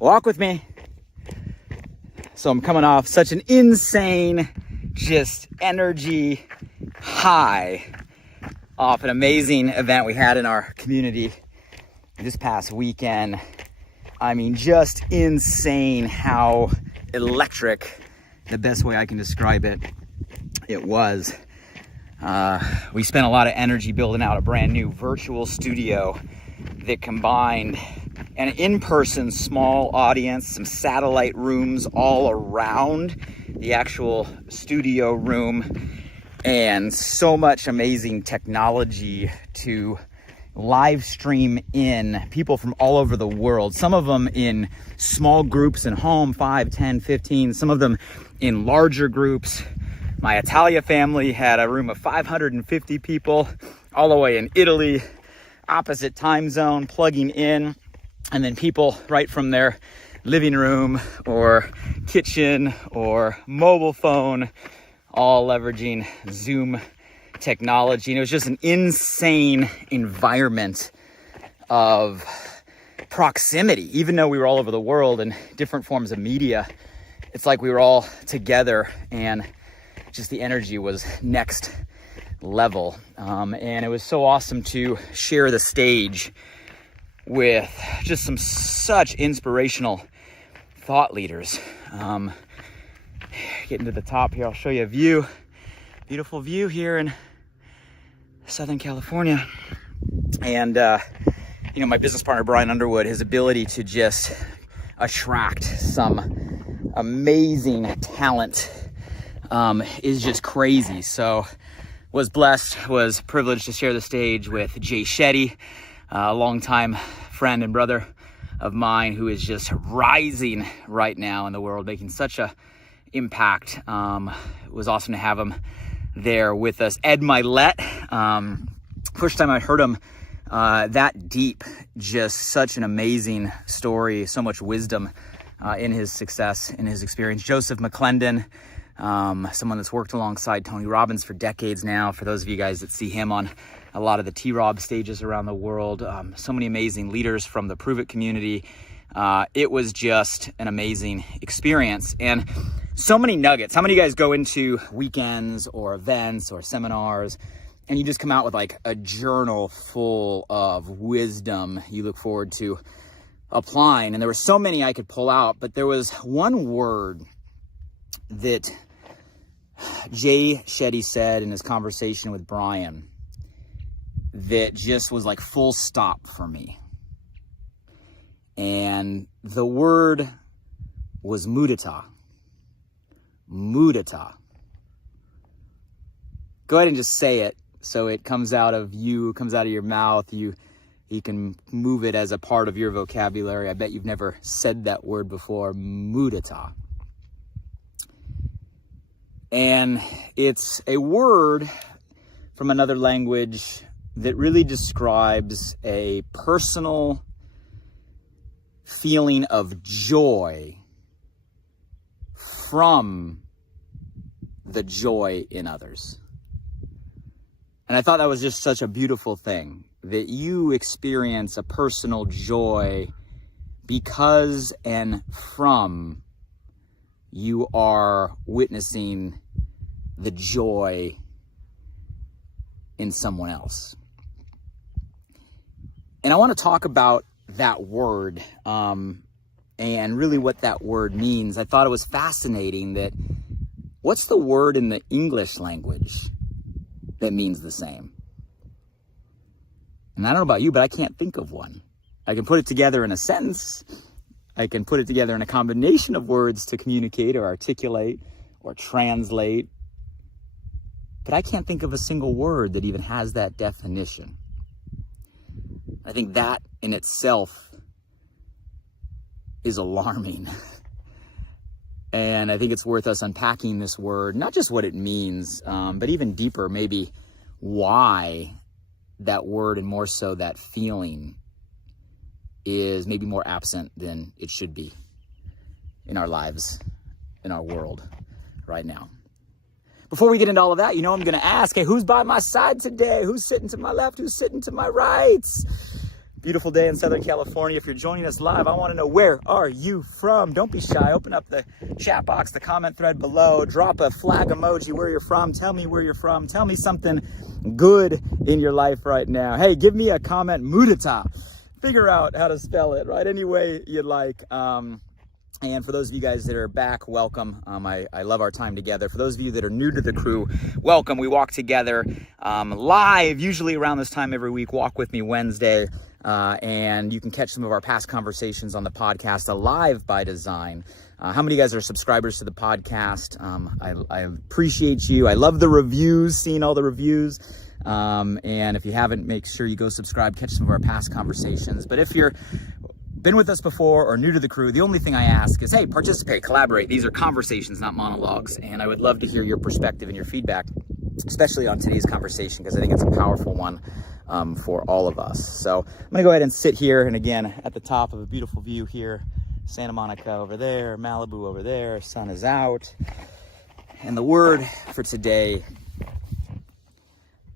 Walk with me. So I'm coming off such an insane, just energy high off an amazing event we had in our community this past weekend. I mean, just insane how electric, the best way I can describe it, it was. We spent a lot of energy building out a brand new virtual studio that combined an in-person small audience, some satellite rooms all around the actual studio room, and so much amazing technology to live stream in people from all over the world. Some of them in small groups at home, 5, 10, 15, some of them in larger groups. My Italia family had a room of 550 people all the way in Italy, opposite time zone, plugging in. And then people right from their living room or kitchen or mobile phone, all leveraging Zoom technology. And it was just an insane environment of proximity. Even though we were all over the world in different forms of media, it's like we were all together and just the energy was next level. And it was so awesome to share the stage with just some such inspirational thought leaders. Getting to the top here, I'll show you a view, beautiful view here in Southern California. And, my business partner, Brian Underwood, his ability to just attract some amazing talent is just crazy. So was privileged to share the stage with Jay Shetty, a longtime friend and brother of mine who is just rising right now in the world, making such a impact. It was awesome to have him there with us. Ed Milet, first time I heard him that deep, just such an amazing story, so much wisdom in his success, in his experience. Joseph McClendon, someone that's worked alongside Tony Robbins for decades now. For those of you guys that see him on a lot of the T-Rob stages around the world, so many amazing leaders from the Prove It community. It was just an amazing experience and so many nuggets. How many of you guys go into weekends or events or seminars and you just come out with like a journal full of wisdom you look forward to applying? And there were so many I could pull out, but there was one word that Jay Shetty said in his conversation with Brian that just was like full stop for me. And the word was mudita. Mudita. Go ahead and just say it so it comes out of you, comes out of your mouth. You can move it as a part of your vocabulary. I bet you've never said that word before. Mudita. And it's a word from another language that really describes a personal feeling of joy from the joy in others. And I thought that was just such a beautiful thing, that you experience a personal joy because and from you are witnessing the joy in someone else. And I want to talk about that word and really what that word means. I thought it was fascinating that what's the word in the English language that means the same? And I don't know about you, but I can't think of one. I can put it together in a sentence. I can put it together in a combination of words to communicate or articulate or translate. But I can't think of a single word that even has that definition. I think that in itself is alarming. And I think it's worth us unpacking this word, not just what it means, but even deeper, maybe why that word and more so that feeling is maybe more absent than it should be in our lives, in our world right now. Before we get into all of that, I'm going to ask, hey, who's by my side today? Who's sitting to my left? Who's sitting to my right? Beautiful day in Southern California. If you're joining us live, I want to know, where are you from? Don't be shy. Open up the chat box, the comment thread below. Drop a flag emoji where you're from. Tell me where you're from. Tell me something good in your life right now. Hey, give me a comment, Mudita. Figure out how to spell it, right? Any way you'd like. And for those of you guys that are back, welcome. I love our time together. For those of you that are new to the crew, welcome. We walk together live, usually around this time every week. Walk with me Wednesday. And you can catch some of our past conversations on the podcast, Alive by Design. How many of you guys are subscribers to the podcast? I appreciate you. I love the reviews, seeing all the reviews. And if you haven't, make sure you go subscribe, catch some of our past conversations. But if you're been with us before or new to the crew, the only thing I ask is, hey, participate, collaborate. These are conversations, not monologues. And I would love to hear your perspective and your feedback, especially on today's conversation, because I think it's a powerful one for all of us. So I'm gonna go ahead and sit here, and again, at the top of a beautiful view here, Santa Monica over there, Malibu over there, sun is out. And the word for today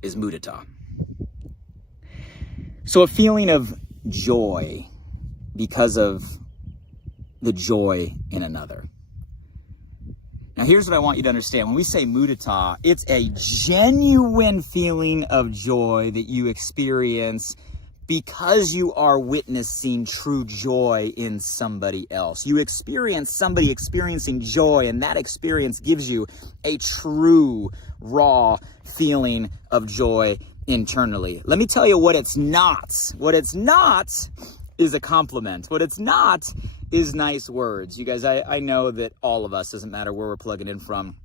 is mudita. So a feeling of joy because of the joy in another. Now here's what I want you to understand. When we say mudita, it's a genuine feeling of joy that you experience because you are witnessing true joy in somebody else. You experience somebody experiencing joy, and that experience gives you a true, raw feeling of joy internally. Let me tell you what it's not. What it's not is a compliment. What it's not is nice words. You guys, I know that all of us, doesn't matter where we're plugging in from,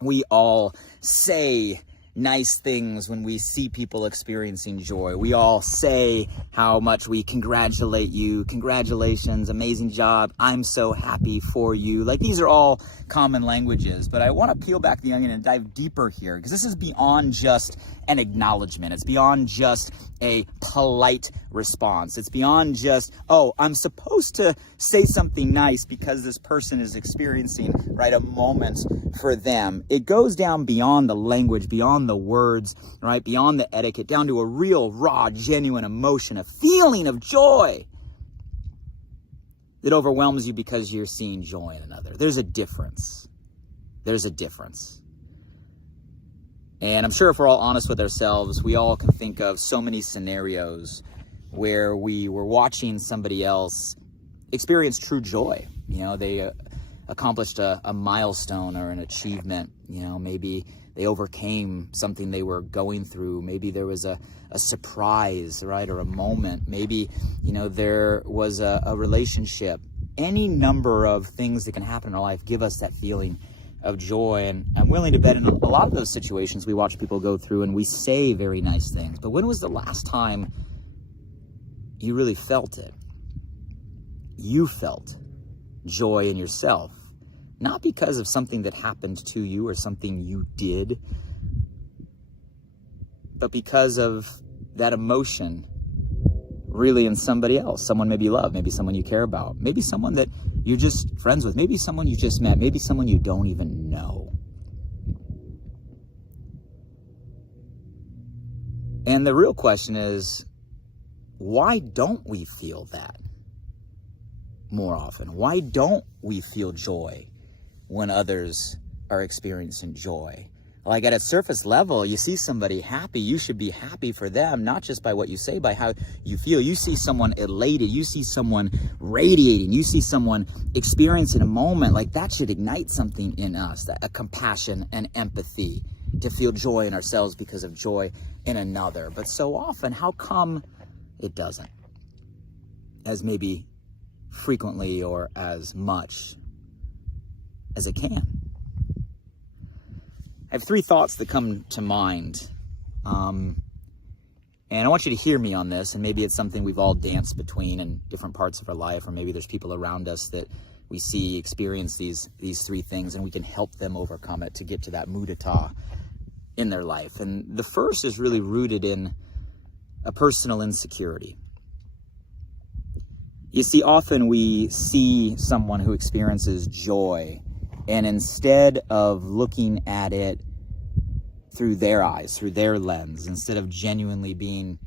we all say nice things when we see people experiencing joy. We all say how much we congratulate you. Congratulations, amazing job. I'm so happy for you. Like, these are all common languages, but I want to peel back the onion and dive deeper here, because this is beyond just an acknowledgement. It's beyond just a polite response. It's beyond just, oh, I'm supposed to say something nice because this person is experiencing, right, a moment for them. It goes down beyond the language, beyond the words, right, beyond the etiquette, down to a real, raw, genuine emotion, a feeling of joy that overwhelms you because you're seeing joy in another. There's a difference. There's a difference. And I'm sure if we're all honest with ourselves, we all can think of so many scenarios where we were watching somebody else experience true joy. You know, they accomplished a milestone or an achievement. You know, maybe they overcame something they were going through. Maybe there was a surprise, right, or a moment. Maybe, you know, there was a relationship. Any number of things that can happen in our life give us that feeling of joy. And I'm willing to bet in a lot of those situations we watch people go through and we say very nice things. But when was the last time you really felt it? You felt joy in yourself, not because of something that happened to you or something you did, but because of that emotion really in somebody else, someone maybe you love, maybe someone you care about, maybe someone that you're just friends with, maybe someone you just met, maybe someone you don't even know. And the real question is, why don't we feel that more often? Why don't we feel joy when others are experiencing joy? Like, at a surface level, you see somebody happy, you should be happy for them, not just by what you say, by how you feel. You see someone elated, you see someone radiating, you see someone experiencing a moment, like that should ignite something in us, a compassion and empathy, to feel joy in ourselves because of joy in another. But so often, how come it doesn't? As maybe frequently or as much as it can. I have three thoughts that come to mind. And I want you to hear me on this, and maybe it's something we've all danced between in different parts of our life, or maybe there's people around us that we see experience these three things, and we can help them overcome it to get to that mudita in their life. And the first is really rooted in a personal insecurity. You see, often we see someone who experiences joy, and instead of looking at it through their eyes, through their lens, instead of genuinely being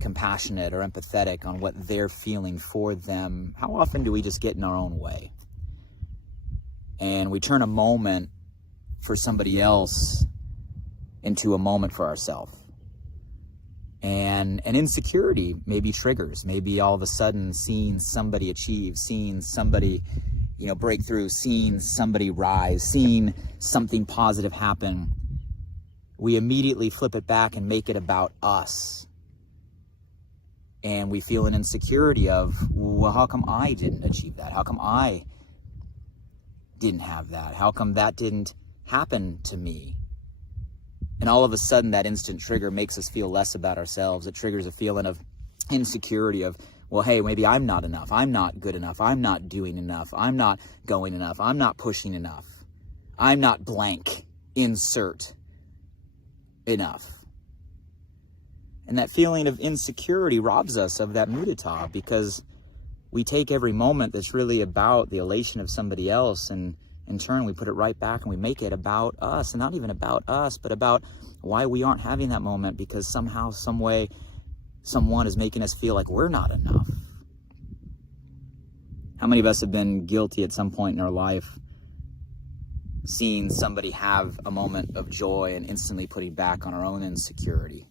compassionate or empathetic on what they're feeling for them, how often do we just get in our own way? And we turn a moment for somebody else into a moment for ourselves. And an insecurity maybe triggers, maybe all of a sudden seeing somebody achieve, seeing somebody, break through, seeing somebody rise, seeing something positive happen. We immediately flip it back and make it about us. And we feel an insecurity of, well, how come I didn't achieve that? How come I didn't have that? How come that didn't happen to me? And all of a sudden, that instant trigger makes us feel less about ourselves. It triggers a feeling of insecurity of, well, hey, maybe I'm not enough. I'm not good enough. I'm not doing enough. I'm not going enough. I'm not pushing enough. I'm not blank. Insert enough. And that feeling of insecurity robs us of that mudita, because we take every moment that's really about the elation of somebody else, and in turn, we put it right back and we make it about us, and not even about us, but about why we aren't having that moment, because somehow, some way, someone is making us feel like we're not enough. How many of us have been guilty at some point in our life seeing somebody have a moment of joy and instantly putting back on our own insecurity?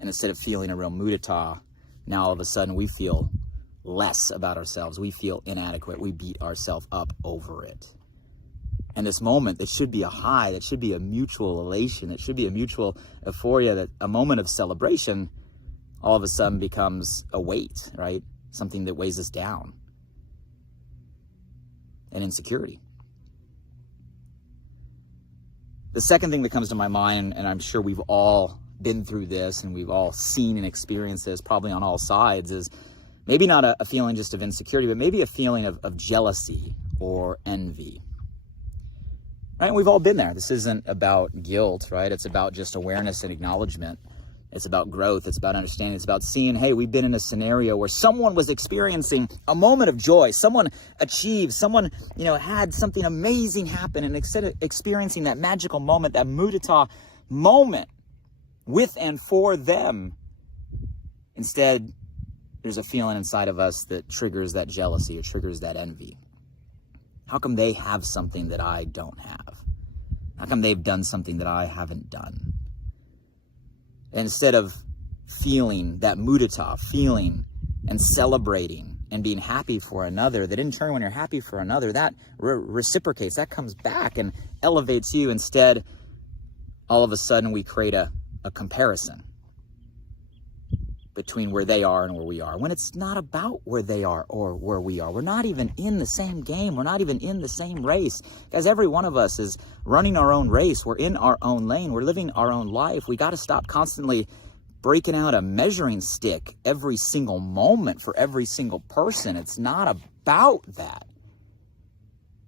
And instead of feeling a real mudita, now all of a sudden we feel less about ourselves. We feel inadequate. We beat ourselves up over it. And this moment that should be a high, that should be a mutual elation, that should be a mutual euphoria, that a moment of celebration, all of a sudden becomes a weight, right? Something that weighs us down. And insecurity. The second thing that comes to my mind, and I'm sure we've all been through this and we've all seen and experienced this probably on all sides, is maybe not a feeling just of insecurity, but maybe a feeling of jealousy or envy. Right? And we've all been there. This isn't about guilt, right? It's about just awareness and acknowledgement. It's about growth. It's about understanding. It's about seeing, hey, we've been in a scenario where someone was experiencing a moment of joy. Someone achieved. Someone, had something amazing happen. And instead of experiencing that magical moment, that mudita moment with and for them, instead, there's a feeling inside of us that triggers that jealousy or triggers that envy. How come they have something that I don't have? How come they've done something that I haven't done? And instead of feeling that mudita, feeling and celebrating and being happy for another, that in turn, when you're happy for another, that reciprocates, that comes back and elevates you. Instead, all of a sudden, we create a comparison between where they are and where we are, when it's not about where they are or where we are. We're not even in the same game. We're not even in the same race. Guys, every one of us is running our own race. We're in our own lane. We're living our own life. We got to stop constantly breaking out a measuring stick every single moment for every single person. It's not about that.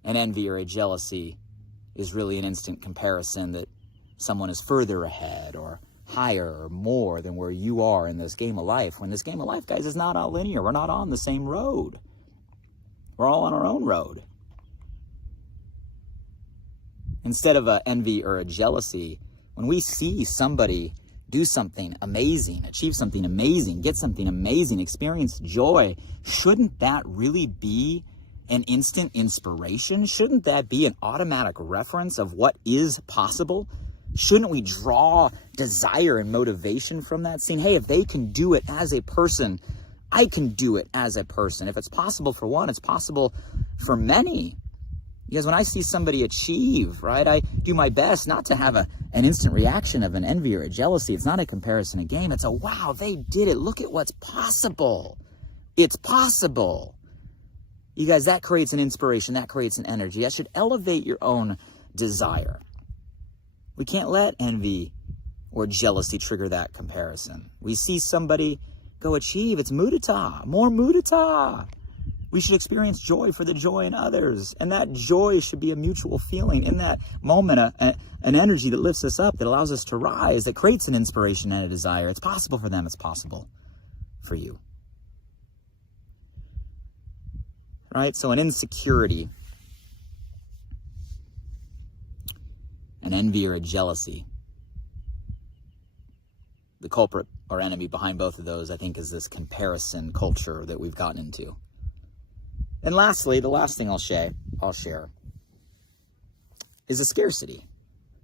An envy or a jealousy is really an instant comparison that someone is further ahead or higher or more than where you are in this game of life. When this game of life, guys, is not all linear. We're not on the same road. We're all on our own road. Instead of an envy or a jealousy, when we see somebody do something amazing, achieve something amazing, get something amazing, experience joy, shouldn't that really be an instant inspiration? Shouldn't that be an automatic reference of what is possible? Shouldn't we draw desire and motivation from that? Saying, hey, if they can do it as a person, I can do it as a person. If it's possible for one, it's possible for many. Because when I see somebody achieve, right, I do my best not to have an instant reaction of an envy or a jealousy. It's not a comparison, a game. It's a, wow, they did it. Look at what's possible. It's possible. You guys, that creates an inspiration. That creates an energy. That should elevate your own desire. We can't let envy or jealousy trigger that comparison. We see somebody go achieve. It's mudita, more mudita. We should experience joy for the joy in others. And that joy should be a mutual feeling in that moment, an energy that lifts us up, that allows us to rise, that creates an inspiration and a desire. It's possible for them. It's possible for you. Right? So an insecurity, an envy or a jealousy, the culprit or enemy behind both of those, I think, is this comparison culture that we've gotten into. And lastly, the last thing I'll share is a scarcity.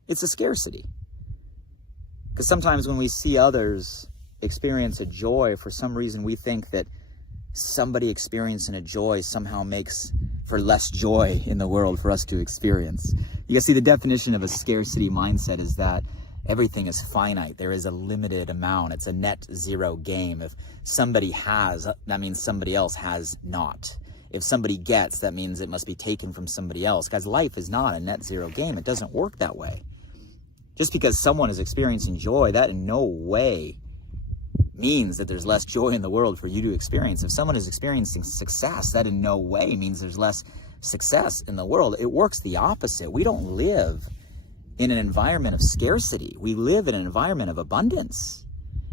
It's a scarcity. Because sometimes when we see others experience a joy, for some reason we think that somebody experiencing a joy somehow makes for less joy in the world for us to experience. You guys see, the definition of a scarcity mindset is that everything is finite. There is a limited amount. It's a net zero game. If somebody has, that means somebody else has not. If somebody gets, that means it must be taken from somebody else. Guys, life is not a net zero game. It doesn't work that way. Just because someone is experiencing joy, that in no way means that there's less joy in the world for you to experience. If someone is experiencing success, that in no way means there's less success in the world. It works the opposite. We don't live in an environment of scarcity. We live in an environment of abundance.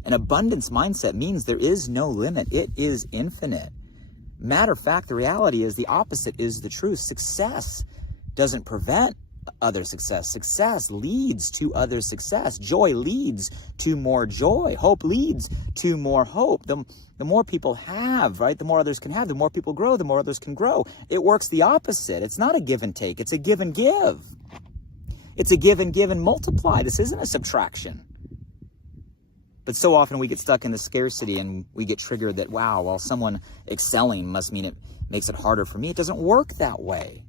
An abundance mindset means there is no limit. It is infinite. Matter of fact, the reality is the opposite is the truth. Success doesn't prevent other success. Success leads to other success. Joy leads to more joy. Hope leads to more hope. The more people have, right, the more others can have. The more people grow, the more others can grow. It works the opposite. It's not a give and take. It's a give and give. It's a give and multiply. This isn't a subtraction. But so often we get stuck in the scarcity and we get triggered that, wow, well, someone excelling must mean it makes it harder for me. It doesn't work that way.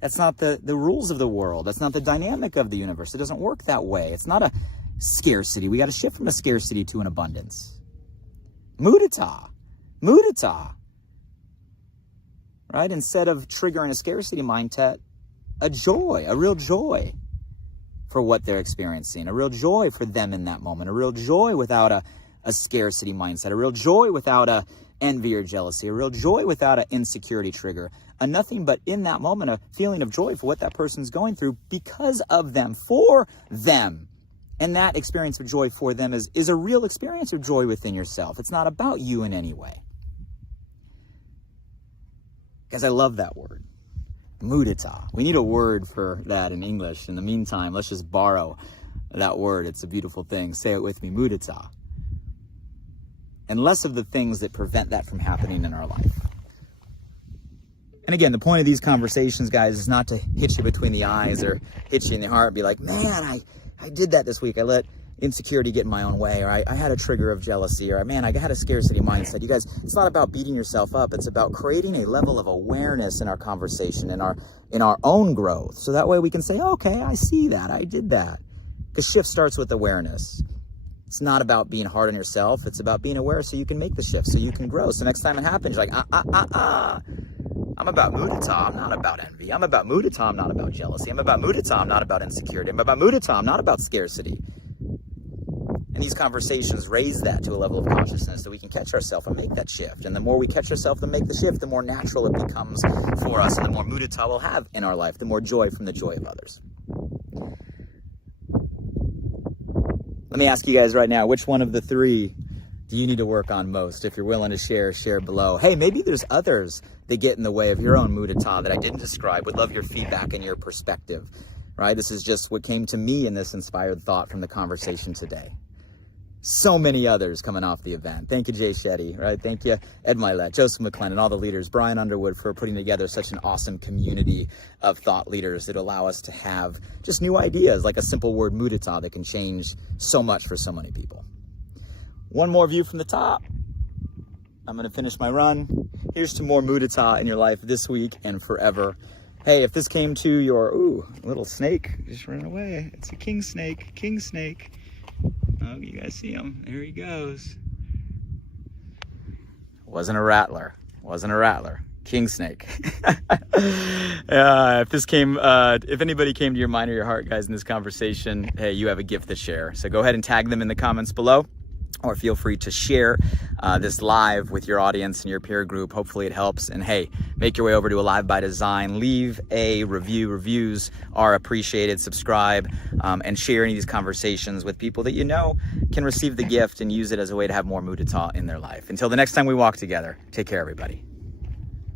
That's not the rules of the world. That's not the dynamic of the universe. It doesn't work that way. It's not a scarcity. We got to shift from a scarcity to an abundance. Mudita. Right? Instead of triggering a scarcity mindset, a joy, a real joy for what they're experiencing, a real joy for them in that moment, a real joy without a scarcity mindset, a real joy without a envy or jealousy, a real joy without an insecurity trigger, a nothing but in that moment a feeling of joy for what that person's going through because of them, for them. And that experience of joy for them is a real experience of joy within yourself. It's not about you in any way. Guys, I love that word. Mudita. We need a word for that in English. In the meantime, let's just borrow that word. It's a beautiful thing. Say it with me, mudita. And less of the things that prevent that from happening in our life. And again, the point of these conversations, guys, is not to hit you between the eyes or hit you in the heart and be like, man, I did that this week. I let insecurity get in my own way, or I had a trigger of jealousy, or man, I had a scarcity mindset. You guys, it's not about beating yourself up. It's about creating a level of awareness in our conversation, in our own growth. So that way we can say, okay, I see that, I did that. Because shift starts with awareness. It's not about being hard on yourself. It's about being aware so you can make the shift, so you can grow. So next time it happens, you're like, I'm about mudita, I'm not about envy. I'm about mudita, I'm not about jealousy. I'm about mudita, I'm not about insecurity. I'm about mudita, I'm not about scarcity. And these conversations raise that to a level of consciousness so we can catch ourselves and make that shift. And the more we catch ourselves and make the shift, the more natural it becomes for us, and the more mudita we'll have in our life, the more joy from the joy of others. Let me ask you guys right now, which one of the three do you need to work on most? If you're willing to share below. Hey, maybe there's others that get in the way of your own mudita that I didn't describe. Would love your feedback and your perspective, right? This is just what came to me in this inspired thought from the conversation today. So many others coming off the event. Thank you, Jay Shetty, right? Thank you, Ed Milet, Joseph McClellan, all the leaders, Brian Underwood, for putting together such an awesome community of thought leaders that allow us to have just new ideas, like a simple word mudita that can change so much for so many people. One more view from the top. I'm going to finish my run. Here's to more mudita in your life this week and forever. Hey, if this came to your, little snake just ran away. It's a king snake. Oh, you guys see him? There he goes. Wasn't a rattler. King snake. If anybody came to your mind or your heart, guys, in this conversation, hey, you have a gift to share. So go ahead and tag them in the comments below, or feel free to share this live with your audience and your peer group. Hopefully it helps. And hey, make your way over to Alive by Design. Leave a review. Reviews are appreciated. Subscribe and share any of these conversations with people that you know can receive the gift and use it as a way to have more mudita in their life. Until the next time we walk together, take care, everybody.